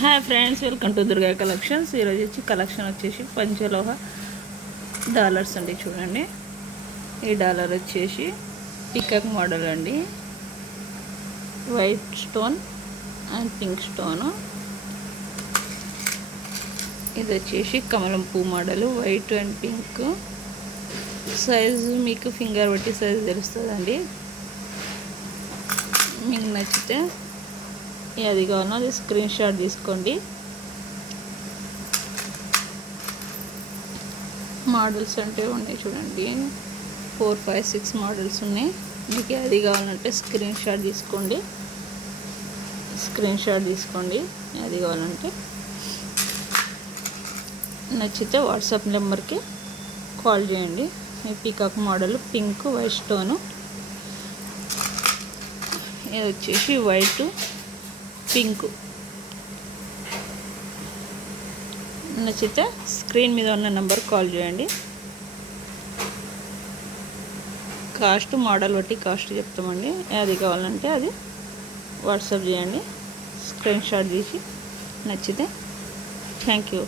Hi friends, welcome to Durga collections. ఈరోజు వచ్చి collection వచ్చేసి పంచలోహ డాలర్స్ అండి. చూడండి, ఈ డాలర్ వచ్చేసి పికాక్ మోడల్ అండి. White stone and pink stone. ఇది వచ్చేసి కమలం పూ model, white and pink. Size మీకు ఫింగర్ బట్టి సైజు తెలుస్తుందండి. మీకు నచ్చితే అది కావాలన్నా అది స్క్రీన్ షాట్ తీసుకోండి. మోడల్స్ అంటే ఉన్నాయి చూడండి, 4, 5, 6 మోడల్స్ ఉన్నాయి. మీకు అది కావాలంటే స్క్రీన్ షాట్ తీసుకోండి. అది కావాలంటే నచ్చితే వాట్సాప్ నెంబర్కి కాల్ చేయండి. ఈ peacock model pink white stone. ఇది వచ్చేసి వైట్ పింక్. నచ్చితే స్క్రీన్ మీద ఉన్న నెంబర్ కాల్ చేయండి. కాస్ట్ మోడల్ బట్టి కాస్ట్ చెప్తామండి. అది కావాలంటే అది వాట్సాప్ చేయండి, స్క్రీన్ షాట్ తీసి. నచ్చితే థ్యాంక్ యూ.